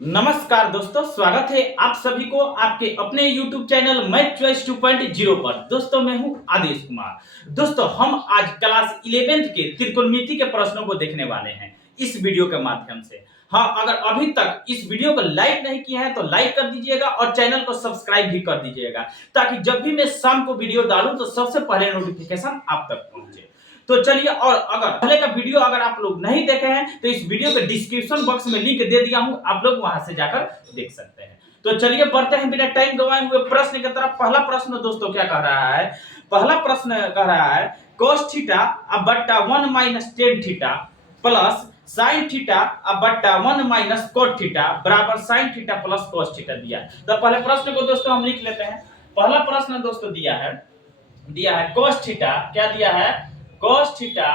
नमस्कार दोस्तों, स्वागत है आप सभी को आपके अपने YouTube चैनल मैथ चॉइस 2.0 पर। दोस्तों मैं हूं आदेश कुमार। दोस्तों हम आज क्लास 11th के त्रिकोणमिति के प्रश्नों को देखने वाले हैं इस वीडियो के माध्यम से। हाँ, अगर अभी तक इस वीडियो को लाइक नहीं किया है तो लाइक कर दीजिएगा और चैनल को सब्सक्राइब भी कर दीजिएगा, ताकि जब भी मैं शाम को वीडियो डालूं तो सबसे पहले नोटिफिकेशन आप तक पहुंचे। तो चलिए, और अगर पहले का वीडियो अगर आप लोग नहीं देखे हैं तो इस वीडियो के डिस्क्रिप्शन बॉक्स में लिंक दे दिया हूं, आप लोग वहां से जाकर देख सकते हैं। तो चलिए बढ़ते हैं बिना टाइम गवाए हुए प्रश्न की तरफ। पहला प्रश्न दोस्तों क्या कह रहा है? पहला प्रश्न कह रहा है cos थीटा बट्टा 1 minus tan theta plus sine theta बट्टा 1 माइनस कोट थीटा बराबर sine theta plus cos theta दिया। तो पहले प्रश्न को दोस्तों हम लिख लेते हैं। पहला प्रश्न दोस्तों दिया है cos थीटा, क्या दिया है? cos थीटा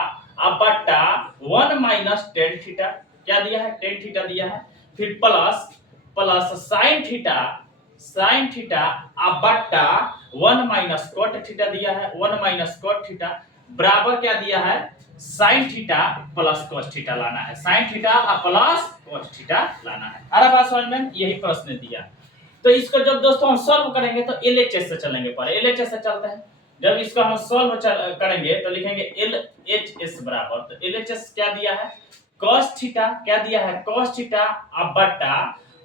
बट्टा 1 माइनस टेन थीटा, क्या दिया है? टेन थीटा दिया है। फिर प्लस प्लस साइन थीटा बट्टा 1 माइनस कोट थीटा दिया है। 1 माइनस कोट थीटा बराबर क्या दिया है? Sine theta plus cos theta लाना है। Sine theta plus cos theta लाना है। अरे बात समझ में, यही प्रश्न दिया। तो इसको जब दोस्तों हम सॉल्व करेंगे तो एलएचएस से चलेंगे। पर एलएचएस से चलते हैं। जब इसको हम सॉल्व करेंगे तो लिखेंगे एलएचएस बराबर, तो एलएचएस क्या दिया है? cos थीटा, क्या दिया है? cos थीटा बट्टा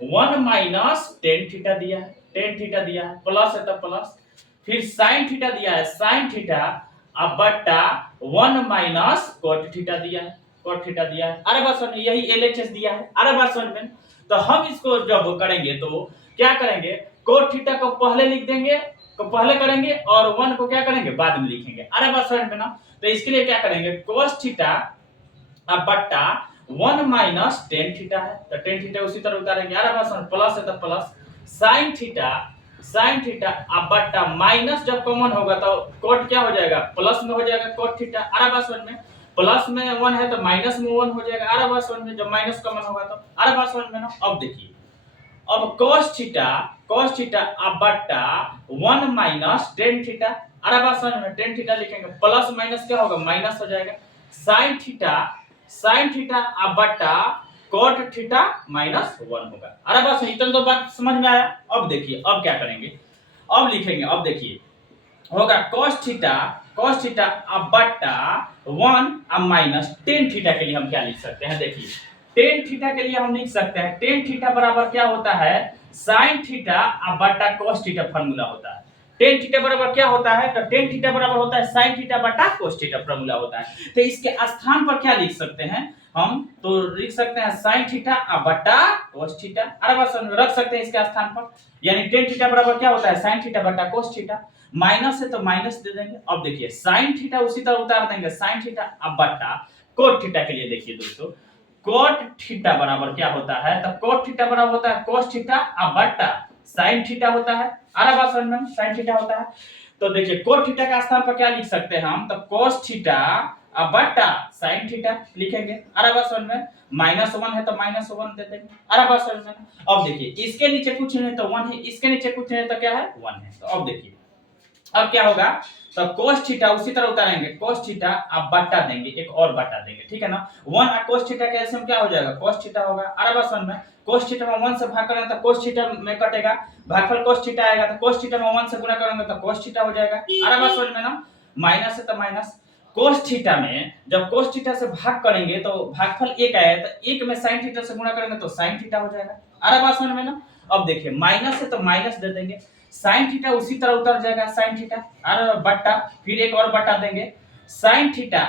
1 माइनस टेन थीटा दिया है। टेन थीटा दिया है, प्लस है तो प्लस। फिर साइन थीटा दिया है, साइन थीटा बट्टा 1 माइनस कोट थीटा दिया है। कोट थीटा दिया है। अरे बात समझ, यही एलएचएस दिया है। अरे बात समझ में। तो हम इसको जब करेंगे तो क्या करेंगे? कोट थीटा को पहले लिख देंगे, को पहले करेंगे और 1 को क्या करेंगे? बाद में लिखेंगे। अरे बात समझ में ना। तो इसके लिए क्या करेंगे? cos थीटा बट्टा 1 माइनस टेन थीटा है, तो टेन थीटा उसी तरह उतारेंगे। अरे बात समझ, प्लस है तो प्लस। साइन थीटा बट्टा माइनस जब कॉमन होगा तो कोट क्या हो जाएगा? प्लस में हो जाएगा कोट थीटा। अरे बात समझ में, प्लस में 1 है तो माइनस में 1 हो जाएगा। अरे बात समझ में, जब माइनस कॉमन होगा तो। अरे बात समझ में ना। अब देखिए, अब cos थीटा बट्टा 1 माइनस टेन थीटा। अरे बात समझ में, टेन थीटा लिखेंगे, प्लस माइनस क्या होगा? माइनस हो जाएगा। साइन थीटा बट्टा कोट थीटा माइनस 1 होगा। अरे बात समझ, इतना तो बात समझ में आया। अब देखिए, अब क्या करेंगे? अब लिखेंगे, अब देखिए होगा cos थीटा बट्टा 1 माइनस टेन थीटा के लिए हम क्या लिख सकते हैं? देखिए, टेन थीटा के लिए हम लिख सकते हैं, टेन थीटा बराबर क्या होता है? साइन थीटा बट्टा cos थीटा फॉर्मूला होता है। टेन थीटा बराबर क्या होता है? तो टेन थीटा बराबर होता है साइन थीटा बट्टा cos थीटा फॉर्मूला होता है। तो इसके स्थान पर क्या लिख सकते हैं हम? तो लिख सकते हैं साइन थीटा बट्टा cos थीटा। अरे बस रख सकते हैं इसके स्थान पर, यानी टेन थीटा बराबर क्या होता है? साइन थीटा बट्टा cos थीटा। माइनस है तो माइनस दे देंगे। अब देखिए, साइन थीटा उसी तरह उतार देंगे, साइन थीटा बट्टा कोट थीटा के लिए देखिए दोस्तों, कोट थीटा बराबर क्या होता है? तो कोट थीटा बराबर होता है cos थीटा बट्टा साइन थीटा होता है। अरे बात समझ में, साइन थीटा होता है। तो देखिए, कोट थीटा का स्थान पर क्या लिख सकते हैं हम? तो cos थीटा बट्टा साइन थीटा लिखेंगे। अरे बात समझ में, माइनस 1 है तो माइनस 1 दे देंगे। अरे बात समझ में। अब देखिए, इसके नीचे कुछ नहीं तो 1 है, इसके नीचे कुछ नहीं तो क्या है? 1 है। तो अब देखिए, अब क्या होगा? तो cos थीटा उसी तरह उतारेंगे, cos थीटा अब बट्टा देंगे, एक और बट्टा देंगे, ठीक है ना। 1 और cos थीटा के एलसीएम क्या हो जाएगा? cos थीटा होगा। अरे बस समझ में, cos थीटा में 1 से भाग करेंगे तो cos थीटा में कटेगा, भागफल cos थीटा आएगा, तो cos थीटा में 1 से गुणा करेंगे तो cos थीटा हो जाएगा। अरे बस समझ में ना। माइनस है तो माइनस, cos थीटा में जब cos थीटा से भाग करेंगे तो भागफल 1 आएगा, तो 1 में sin थीटा से गुणा करेंगे तो sin थीटा हो जाएगा। अरे बात समझ में ना। अब देखिए, माइनस है तो माइनस दे देंगे, साइन थीटा उसी तरह उतर जाएगा, साइन थीटा और बट्टा, फिर एक और बट्टा देंगे, साइन थीटा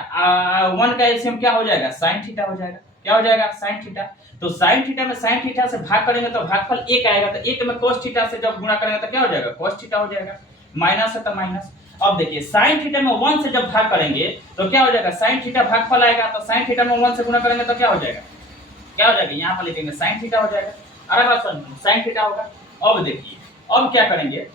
1 का एलसीएम क्या हो जाएगा? साइन थीटा हो जाएगा। क्या हो जाएगा? Sine theta. तो साइन थीटा में साइन थीटा से भाग करेंगे तो भागफल 1 आएगा, तो 1 में cos थीटा से जब गुणा करेंगे तो क्या हो जाएगा? cos थीटा हो जाएगा। माइनस है तो माइनस। अब देखिए, साइन थीटा में 1 से जब भाग करेंगे तो क्या हो जाएगा? साइन थीटा भागफल आएगा, तो साइन थीटा में 1 से गुणा करेंगे तो क्या हो जाएगा? क्या हो जाएगा? यहाँ पर लिखेंगे साइन थीटा हो जाएगा। अरे बात समझ, साइन थीटा होगा। अब देखिए, अब क्या करेंगे?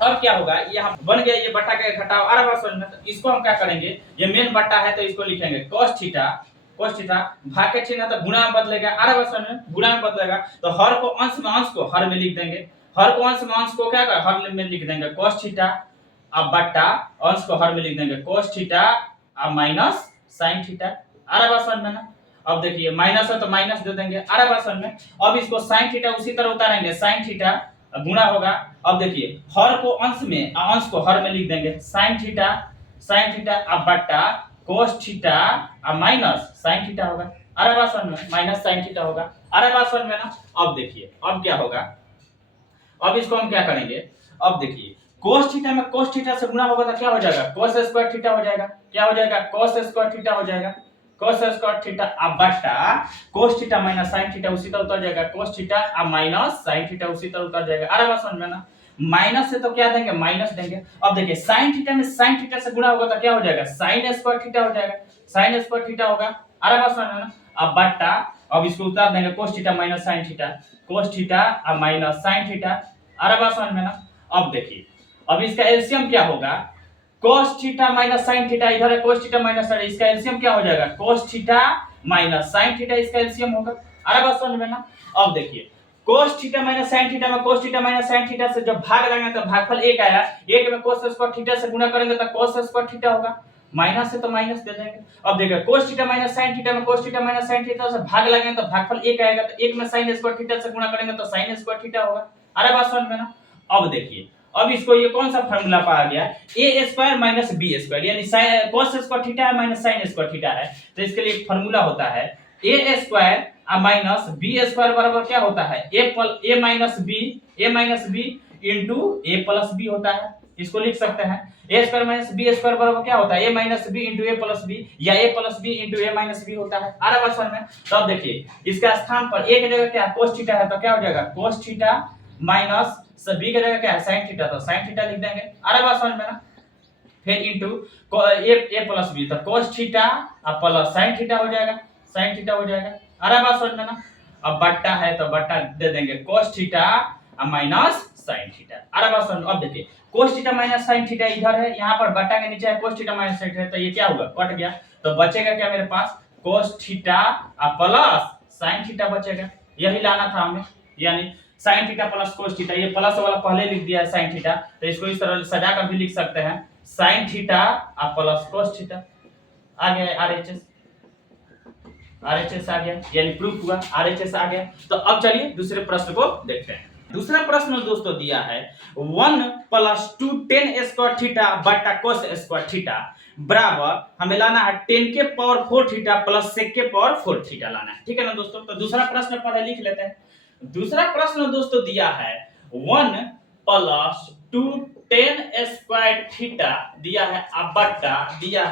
अब क्या होगा? यहाँ बन गया ये बट्टा का घटाव। अरे बात समझ में। तो इसको हम क्या करेंगे? ये मेन बट्टा है तो इसको लिखेंगे cos थीटा भाग के चिन्ह तो गुणा में बदलेगा। अरे बात समझ में, गुणा में बदलेगा तो हर को अंश में अंश को हर में लिख देंगे, हर को अंश में अंश को क्या कर हर में लिख देंगे, cos थीटा अब बट्टा अंश को हर में लिख देंगे cos थीटा अब माइनस sin थीटा। अरे बात समझ में ना। अब देखिए माइनस है तो माइनस दे देंगे, आ रहा है बात समझ में। अब इसको साइन थीटा उसी तरह उतारेंगे, साइन थीटा गुणा होगा। अब देखिए हर को अंश में, अंश को हर में लिख देंगे, साइन थीटा अब बट्टा कोस थीटा अब माइनस साइन थीटा होगा, आ रहा है बात समझ में, माइनस साइन थीटा होगा, आ रहा है बात समझ में ना। अब देखिए अब क्या होगा, अब इसको हम क्या करेंगे, अब देखिए cos थीटा में cos थीटा से गुणा होगा तो क्या हो जाएगा, cos स्क्वायर थीटा हो जाएगा, क्या हो जाएगा, cos स्क्वायर थीटा हो जाएगा, cos स्क्वायर थीटा अब बट्टा cos theta minus sin theta उसी तरह उतर जाएगा, cos थीटा अब माइनस sin थीटा उसी तरह उतर जाएगा, आ रहा है समझ में ना। माइनस से तो क्या देंगे, माइनस देंगे। अब देखिए sin थीटा में sin थीटा से गुणा होगा तो क्या हो जाएगा, sin स्क्वायर थीटा हो जाएगा, sin स्क्वायर थीटा होगा, आ रहा है समझ में ना। अब बट्टा अब इसको उतार देंगे cos theta minus sin theta, cos theta अब माइनस sin थीटा, आ रहा है समझ में ना। अब देखिए अब इसका एलसीएम क्या होगा, cos theta minus sin theta, इधर है cos थीटा माइनस sin, इसका एलसीएम क्या हो जाएगा, cos theta minus sin theta, इसका एलसीएम होगा, आ रहा बात समझ में ना। अब देखिए cos theta minus sin theta में cos theta minus sin theta से जब भाग लगाएंगे तो भागफल 1 आया, 1 में cos स्क्वायर थीटा से गुणा करेंगे तो cos स्क्वायर थीटा होगा, माइनस से तो माइनस दे देंगे। अब देखिए cos theta minus sin theta में cos theta minus sin theta से भाग लगाएंगे तो भागफल 1 आएगा, तो 1 में sin स्क्वायर थीटा से गुणा करेंगे तो sin स्क्वायर थीटा होगा, आ रहा बात समझ में ना। अब देखिए अब इसको ये कौन सा फार्मूला पाया गया, a square minus b square, यानी cos स्क्वायर थीटा है माइनस sin स्क्वायर थीटा है, तो इसके लिए एक फार्मूला होता है a square minus b square बराबर क्या होता है, a minus b into a plus b होता है, इसको लिख सकते हैं a square minus b square बराबर क्या होता है, a minus b into a plus b या a plus b into a minus b होता है, आ रहा बात समझ में। तो अब देखिए इसका स्थान पर a की जगह क्या cos थीटा है तो क्या हो जाएगा cos थीटा माइनस b की जगह क्या है sin थीटा, तो sin थीटा लिख देंगे, आ रहा बात समझ में ना। फिर इनटू a प्लस b, तो cos थीटा अब प्लस sin थीटा हो जाएगा, sin थीटा हो जाएगा, आ रहा बात समझ में ना। अब बट्टा है तो बट्टा दे देंगे cos थीटा अब माइनस sin थीटा, आ रहा बात समझ में। अब देखिए cos theta minus sin theta इधर है, यहाँ पर बट्टा के नीचे है cos theta minus sin theta, तो ये क्या होगा, कट गया, तो बचेगा क्या मेरे पास cos थीटा अब प्लस sin थीटा बचेगा, यही लाना था हमें, यानी sin theta plus cos theta, ये प्लस वाला पहले लिख दिया है sin थीटा, तो इसको इस तरह सजा कर भी लिख सकते हैं sin थीटा अब प्लस cos थीटा, आ गया आरएचएस आ गया, यानी प्रूफ हुआ आरएचएस आ गया। तो अब चलिए दूसरे प्रश्न को देखते हैं। दूसरा प्रश्न दोस्तों दिया है 1 प्लस 2 10 स्क्वायर थीटा बटा cos स्क्वायर थीटा बराबर हमें लाना है 10 के पावर 4 थीटा प्लस sec के पावर 4 थीटा लाना है, ठीक है ना दोस्तों। तो दूसरा प्रश्न पहले लिख लेते हैं। दूसरा प्रश्न दोस्तों दिया है 1 प्लस 2 10 स्क्वायर थीटा दिया है, अब बट्टा दिया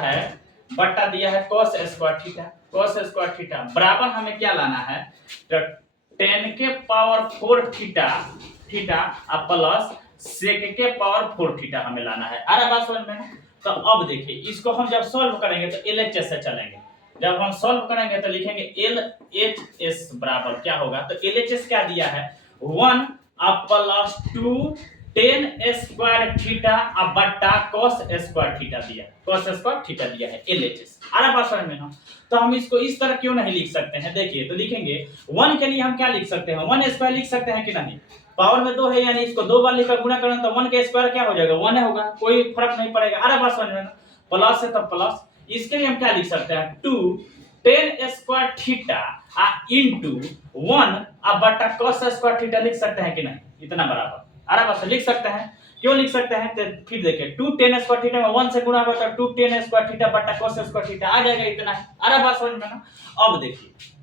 है cos स्क्वायर थीटा बराबर हमें क्या लाना है, तो 10 के पावर 4 थीटा अब प्लस sec के पावर 4 थीटा हमें लाना है, आ रहा बात समझ में। तो अब देखिए इसको हम जब सॉल्व करेंगे तो LHS से चलेंगे, जब हम सॉल्व करेंगे तो लिखेंगे LHS बराबर क्या होगा, तो LHS क्या दिया है 1 अब प्लस 2 10 स्क्वायर थीटा अब बट्टा cos स्क्वायर थीटा दिया, cos स्क्वायर थीटा दिया है LHS, आ रहा बात समझ में ना। तो हम इसको इस तरह क्यों नहीं लिख सकते हैं, देखिए तो लिखेंगे 1 के लिए हम क्या लिख सकते हैं, 1 स्क्वायर लिख सकते हैं कि नहीं, पावर में 2 है यानी इसको 2 बार लिखकर गुणा करें तो 1 का स्क्वायर क्या हो जाएगा 1 होगा, कोई फर्क नहीं पड़ेगा, आ रहा बात समझ में ना। प्लस है तो प्लस, इसके लिए हम क्या लिख सकते हैं 2 10 स्क्वायर थीटा इनटू 1 अब बट्टा cos स्क्वायर थीटा लिख सकते हैं कि नहीं, इतना बराबर, आ रहा बात लिख सकते हैं, क्यों लिख सकते हैं, तो फिर देखिए 2 10 स्क्वायर थीटा में 1 से गुणा होगा तो 2 10 स्क्वायर थीटा बटा cos स्क्वायर थीटा आ जाएगा, इतना है, आ रहा बात समझ में ना। अब देखिए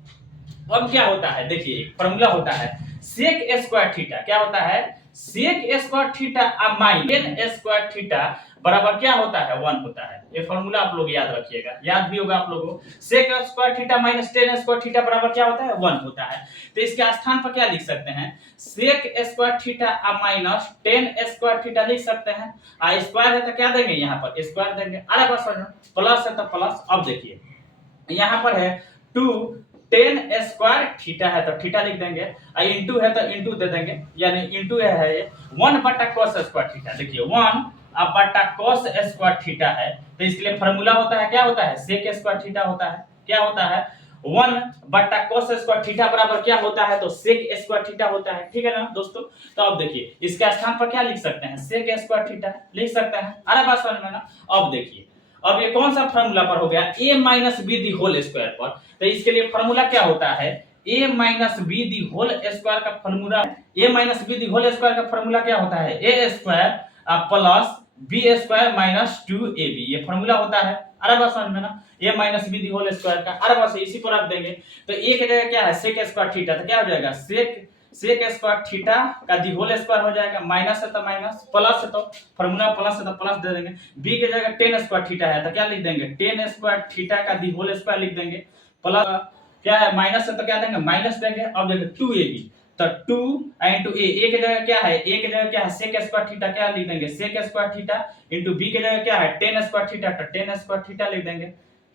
अब क्या होता है, देखिए एक फार्मूला होता है sec स्क्वायर थीटा, क्या होता है sec स्क्वायर थीटा अब माइनस स्क्वायर थीटा बराबर क्या होता है 1 होता है, ये फार्मूला आप लोग याद रखिएगा, याद भी होगा आप लोगों को, sec square theta minus 10 square theta बराबर क्या होता है 1 होता है। तो इसके स्थान पर क्या लिख सकते हैं sec स्क्वायर थीटा अब माइनस 10 स्क्वायर थीटा लिख सकते हैं, आ स्क्वायर है तो क्या देंगे यहाँ पर स्क्वायर देंगे, आ रहा बात समझ में, प्लस है तो प्लस। अब देखिए यहाँ पर है 2 10 स्क्वायर थीटा है तो थीटा लिख देंगे, इनटू है तो इनटू दे देंगे, यानी इनटू है ये 1 बटा cos स्क्वायर थीटा, देखिए 1 अब बटा cos स्क्वायर थीटा है, तो इसके लिए फार्मूला होता है क्या होता है sec स्क्वायर थीटा होता है, क्या होता है 1 बटा cos स्क्वायर थीटा बराबर क्या होता है, तो sec स्क्वायर थीटा होता है, ठीक है ना दोस्तों। तो अब देखिए इसके स्थान पर क्या लिख सकते हैं sec स्क्वायर थीटा लिख सकते हैं, आ रहा बात समझ में ना। अब देखिए अब ये कौन सा फॉर्मूला पर हो गया, a minus B the whole square पर। तो इसके लिए फॉर्मूला क्या होता है, a minus B the whole square का formula, a minus B the whole square का फॉर्मूला क्या होता है, a square plus B square minus 2ab, ये फॉर्मूला होता है। अरे बात समझ में ना, a minus B the whole square का। अरे बस इसी को रख देंगे, तो a की जगह क्या है सेक स्क्वायर थीटा, तो क्या हो जाएगा सेक स्क्वायर थीटा का दी होल स्क्वायर हो जाएगा, माइनस है तो माइनस, प्लस है तो फॉर्मूला प्लस है तो प्लस दे देंगे। b की जगह टेन स्क्वायर थीटा है तो क्या लिख देंगे, टेन स्क्वायर थीटा का दी होल स्क्वायर लिख देंगे, प्लस क्या है माइनस है तो क्या देंगे माइनस देंगे। अब देखिए 2ab, तो 2 इंटू a की जगह क्या है, a की जगह क्या है सेक स्क्वायर थीटा, क्या लिख देंगे sec square theta, into b की जगह क्या है टेन स्क्वायर थीटा, तो टेन स्क्वायर थीटा लिख देंगे,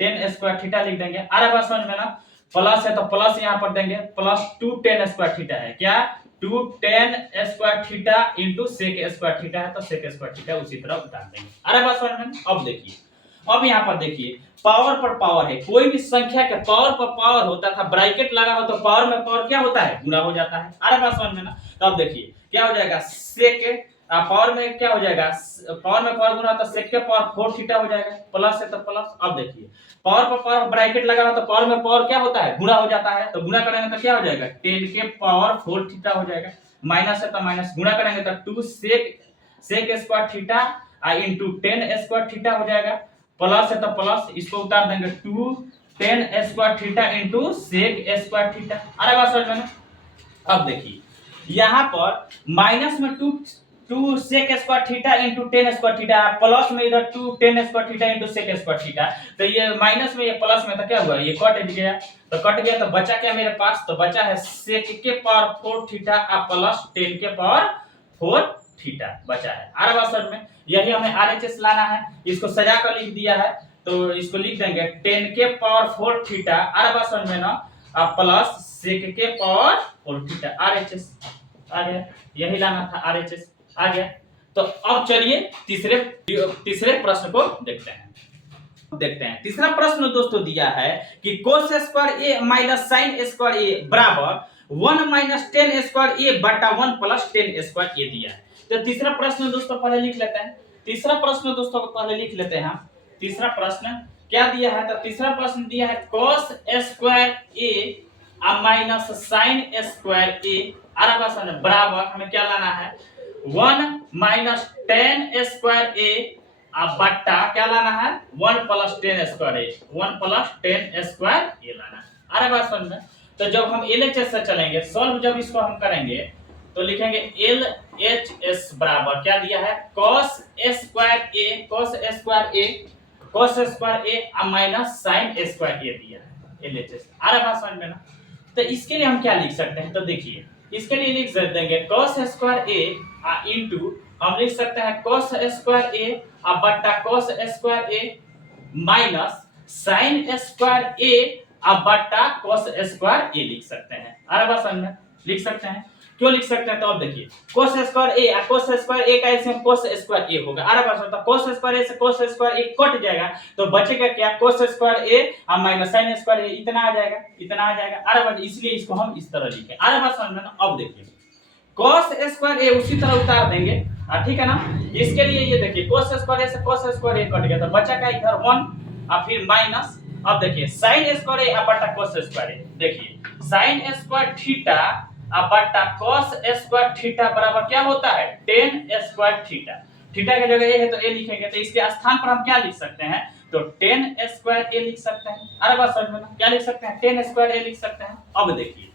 टेन स्क्वायर थीटा लिख देंगे। अरे बात समझ में ना, प्लस है तो प्लस यहाँ पर देंगे, प्लस 2 टेन स्क्वायर थीटा है, क्या 2 tan square theta into sec square theta है, तो सेक स्क्वायर थीटा उसी तरह उतार देंगे। अरे बात समझ में। अब देखिए, अब यहाँ पर देखिए पावर पर पावर है, कोई भी संख्या के पावर पर पावर होता था, ब्रैकेट लगा हो तो पावर में पावर क्या होता है, गुना हो जाता है। अरे बात समझ में ना। तो अब देखिए क्या हो जाएगा, सेक पावर में क्या हो जाएगा, पावर में पावर गुना तो सेक के पावर 4 थीटा हो जाएगा, प्लस है तो प्लस। अब देखिए पावर पर पावर ब्रैकेट लगा हो तो पावर में पावर क्या होता है, गुना हो जाता है, तो गुना करेंगे तो क्या हो जाएगा 10 के पावर 4 थीटा हो जाएगा, माइनस है तो माइनस, गुना करेंगे तो 2 sec square theta into 10 square theta हो जाएगा, प्लस है तो प्लस, इसको उतार देंगे 2 10 square theta into sec square theta. अरे बात समझ में। अब देखिए यहाँ पर माइनस में 2 sec square theta into 10 square theta, plus में इधर 2 10 square theta into sec square theta, तो ये माइनस में ये प्लस में तो क्या हुआ, ये कट गया, तो कट गया तो बचा क्या मेरे पास, तो बचा है सेक के पावर 4 थीटा प्लस 10 के पावर 4 थीटा बचा है। अरे बात समझ में, यही हमें आरएचएस लाना है, इसको सजा कर लिख दिया है, तो इसको लिख देंगे 10 के पावर 4 थीटा, अरे बात समझ में ना, प्लस सेक के पावर 4 थीटा, आरएचएस आ गया, यही लाना था आरएचएस आ गया। तो अब चलिए तीसरे प्रश्न को देखते हैं। तीसरा प्रश्न दोस्तों दिया है कि cos square a minus sin square a बराबर 1 माइनस 10 स्क्वायर a बटा 1 प्लस 10 स्क्वायर a दिया है। तो तीसरा प्रश्न दोस्तों पहले लिख लेते हैं, तीसरा प्रश्न क्या दिया है, तो तीसरा प्रश्न दिया है cos square a minus sin square a बराबर हमें क्या लाना है 1 माइनस 10 स्क्वायर a बट्टा क्या लाना है 1 plus 10 square a, 1 plus 10 square a लाना है। अरे बात समझ में। तो जब हम LHS से चलेंगे सॉल्व, जब इसको हम करेंगे तो लिखेंगे LHS बराबर क्या दिया है cos square a minus sin square a दिया है LHS। अरे बात समझ में ना। तो इसके लिए हम क्या लिख सकते हैं, तो देखिए इसके लिए लिख देंगे cos स्क्वायर a इंटू हम लिख सकते हैं cos स्क्वायर a बट्टा cos square a minus sin square a बट्टा cos स्क्वायर a लिख सकते हैं। अरे बात समझ में, लिख सकते हैं। क्यों लिख सकते हैं, तो अब देखिए cos square a cos square a का एलसीएम cos स्क्वायर a होगा। अरे बात समझ, cos स्क्वायर a से cos स्क्वायर a कट जाएगा तो बचेगा क्या cos square a minus sin square a, इतना आ जाएगा। अरे बात, इसलिए इसको हम इस तरह लिखें। अरे बात समझ में ना। अब देखिए cos स्क्वायर a उसी तरह उतार देंगे, ठीक है ना। इसके लिए ये देखिए cos स्क्वायर a से cos स्क्वायर a कट गया तो बचा क्या इधर 1 फिर माइनस। अब देखिए sin स्क्वायर a बटा cos स्क्वायर a, देखिए sin स्क्वायर थीटा बटा cos स्क्वायर थीटा बराबर क्या होता है 10 स्क्वायर थीटा। थीटा की जगह a है तो a लिखेंगे, तो इसके स्थान पर हम क्या लिख सकते हैं, तो 10 स्क्वायर a लिख सकते हैं। अरे बात समझ में ना, क्या लिख सकते हैं 10 स्क्वायर a लिख सकते हैं। अब देखिए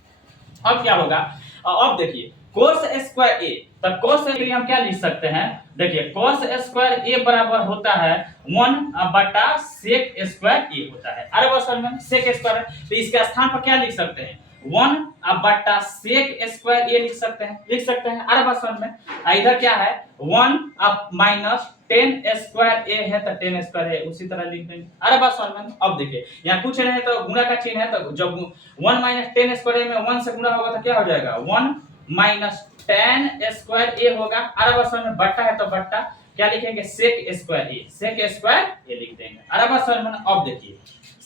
अब क्या होगा, अब देखिए cos स्क्वायर a, तब cos के लिए हम क्या लिख सकते हैं, देखिए cos स्क्वायर a बराबर होता है 1 बटा sec स्क्वायर a होता है। अरे बात समझ में, sec स्क्वायर, तो इसके स्थान पर क्या लिख सकते हैं 1 बटा sec स्क्वायर a लिख सकते हैं। अरे बात समझ में, इधर क्या है 1 माइनस 10 स्क्वायर a है तो 10 स्क्वायर है उसी तरह लिख देंगे। अरे बात समझ में। अब देखिए यहाँ कुछ नहीं है तो गुणा का चिन्ह है, तो जब 1 माइनस 10 स्क्वायर में 1 से गुणा होगा तो क्या हो जाएगा 1 माइनस 10 स्क्वायर a होगा। अरे बात समझ में, बट्टा है तो बट्टा क्या लिखेंगे sec स्क्वायर a लिख देंगे। अरे बात समझ में। अब देखिए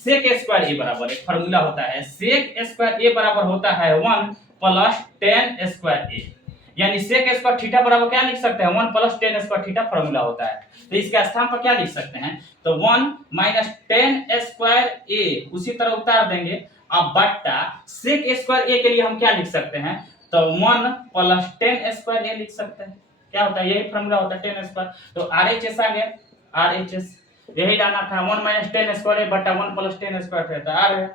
sec स्क्वायर a बराबर एक फार्मूला होता है, sec स्क्वायर a बराबर होता है 1 प्लस 10 स्क्वायर a। यानी सेक स्क्वायर थीटा बराबर क्या लिख सकते हैं 1 plus ten square theta formula होता है। तो इसके स्थान पर क्या लिख सकते हैं, तो 1 माइनस टेन स्क्वायर ए उसी तरह उतार देंगे। अब बट्टा सेक स्क्वायर ए के लिए हम क्या लिख सकते हैं, तो 1 प्लस टेन स्क्वायर ए लिख सकते हैं। क्या होता है, यही फॉर्मूला होता है टेन स्क्वायर। तो आरएचएस आ गया, आरएचएस यही लाना था 1 माइनस टेन स्क्वायर ए बट्टा 1 प्लस टेन स्क्वायर रहता है, आ रहा है।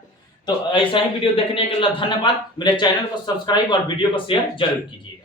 तो ऐसा ही वीडियो देखने के लिए धन्यवाद। मेरे चैनल को सब्सक्राइब और वीडियो को शेयर जरूर कीजिए।